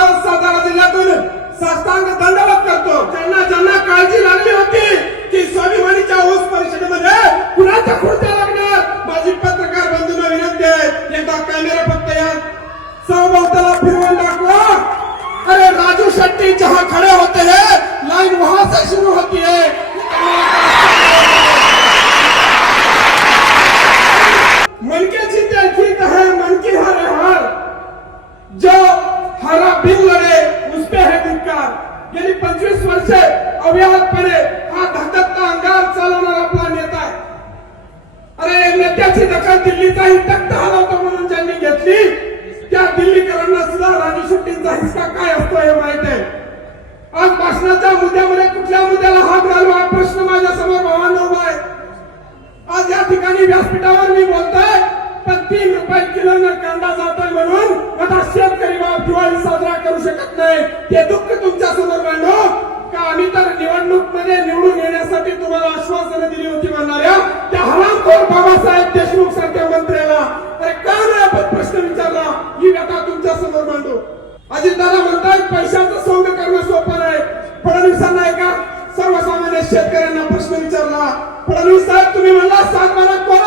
सातारा सातारा जिल्ह्यातून साष्टांग दंडवत करतो. ज्यांना ज्यांना काळजी लागली होती की स्वाभिमानीच्या ऊस परिषदेमध्ये कुणाच्या खुर्च्या लागणार? माझी पत्रकार बंधूंना विनंती आहे एकदा कॅमेरा फक्त या सहभावताला फिरवून दाखवा. अरे राजू शेट्टी जहा खडे होते हैं लाइन वहां से शुरू होती है. अव्याहतपणे हा धगधगता अंगार चालवणारा आपला नेता आहे. अरे नेत्याची दखल दिल्लीचाही तख्त हलवतो म्हणून ज्यांनी घेतली त्या दिल्लीकरांना सुद्धा राजू शेट्टींचा हिस्सा काय असतो हे माहीत आहे. आज भाषणाच्या मुद्द्यामध्ये कुठल्या मुद्द्याला हात घालू हा प्रश्न माझ्यासमोर भावांना उभा आहे. आज या ठिकाणी व्यासपीठावर मी बोलतोय पण तीन रुपये किलो न कांदा जातोय म्हणून आता शेतकरी बाब दिवाळी साजरा करू शकत नाही. ते दुःख तुमच्या आम्ही तर निवडणूकमध्ये निवडून येण्यासाठी तुम्हाला आश्वासनं दिली होती म्हणणाऱ्या त्या हरामखोर बाबासाहेब देशमुख सारख्या मंत्र्याला. अरे का नाही आपण प्रश्न विचारला? ही व्यथा तुमच्यासमोर मांडू. अजितदादा म्हणतात पैशाचं सोंग करणं सोपं नाही. फडणवीसांना एका सर्वसामान्य शेतकऱ्यांना प्रश्न विचारला. फडणवीस साहेब तुम्ही म्हणला सातबारा कोरा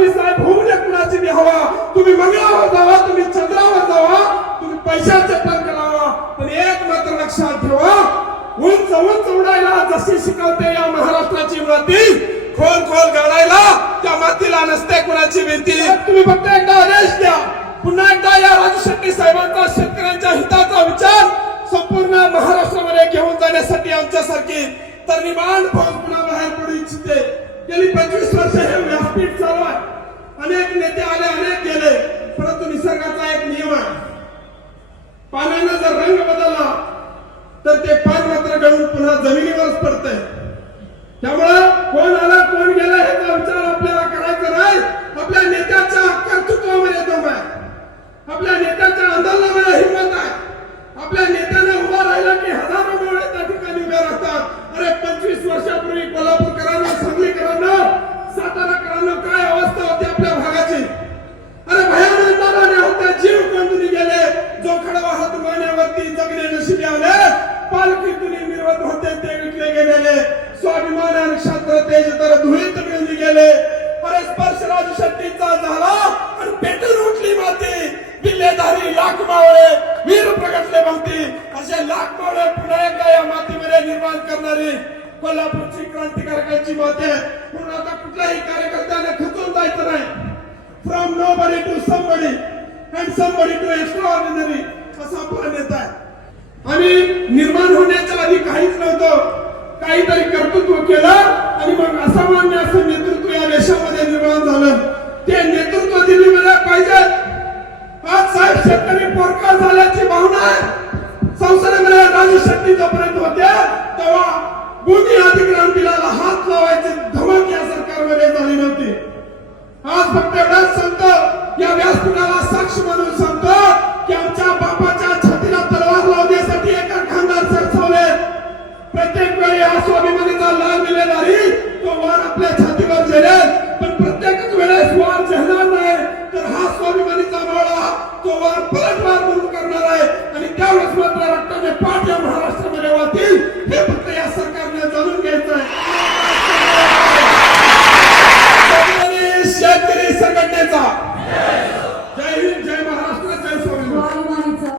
तुम्ही साहेब होऊ नये कुणाची बी हवा. तुम्ही मंगळावर जावा तुम्ही चंद्रावर जावा तुम्ही पैशाचे टन करावा पण एक मात्र लक्षात ठेवा उंच उंच उडायला जशी शिकवते या महाराष्ट्राची माती खोल खोल गाडायला त्या मातीला नसते कुणाची भीती. तुम्ही फक्त एकदा आदेश द्या. पुन्हा एकदा या राजू शेट्टी साहेबांचा शेतकऱ्यांच्या हिताचा विचार संपूर्ण महाराष्ट्रामध्ये घेऊन जाण्यासाठी आमच्यासारखी तरणीमान फौज पुन्हा बाहेर पडू इच्छिते. गेली पंचवीस वर्ष हे व्यासपीठ चालू आहे अनेक नेते आले अनेक गेले परंतु निसर्गाचा एक नियम आहे. पाण्यानं जर रंग बदलला तर ते पान मात्र गळून पुन्हा जमिनीवरच पडतंय. त्यामुळे कोण आला कोण गेला ह्याचा विचार आपल्याला करायचा नाही. आपल्या नेत्याच्या कर्तृत्वामध्ये दम आहे. आपल्या नेत्याच्या आंदोलनामध्ये हिंमत आहे. आपल्या नेत्यानं उभा राहिला की हजारो मुळे त्या ठिकाणी उभ्या राहतात. अरे पंचवीस वर्षापूर्वी कोल्हापूरकर पालखीतून मिरवत होते ते विकले गेलेले. स्वाभिमान क्षात्र तेज तर धुळीत मिळून गेले. अरे स्पर्श राजू शेट्टीचा झाला आणि पेटून उठली माती. किल्लेधारी लाख मावळे वीर प्रगटले माती. असे लाख मावळे पुन्हा एकदा या मातीमध्ये निर्माण करणारी कोल्हापूरची क्रांतिकारकाची माती आहे. म्हणून आता कुठल्याही कार्यकर्त्याने खचून जायचं नाही. From nobody to somebody and somebody to extraordinary असा आपला नेता आहे. आणि निर्माण होण्याच्या आधी काहीच नव्हतं. काहीतरी कर्तृत्व केलं आणि मग असामान्य असं नेतृत्व या देशामध्ये निर्माण झालं. ते नेतृत्व दिल्लीमध्ये पाहिजे. आज साहेब शेतकरी पोरका झाल्याची भावना आहे संसदेमध्ये राजू शेट्टी जोपर्यंत होत्या तेव्हा भूमी अधिक्रांतीला हात लावायची धमक या सरकारमध्ये झाली नव्हती. आज फक्त प्रत्येक वेळी हा स्वाभिमानीचा लाल दिलेला नाही तो वार आपल्या छातीवर झेलेल. पण प्रत्येकच वेळेस वार झेलणार नाही तर हा स्वाभिमानीचा बाळ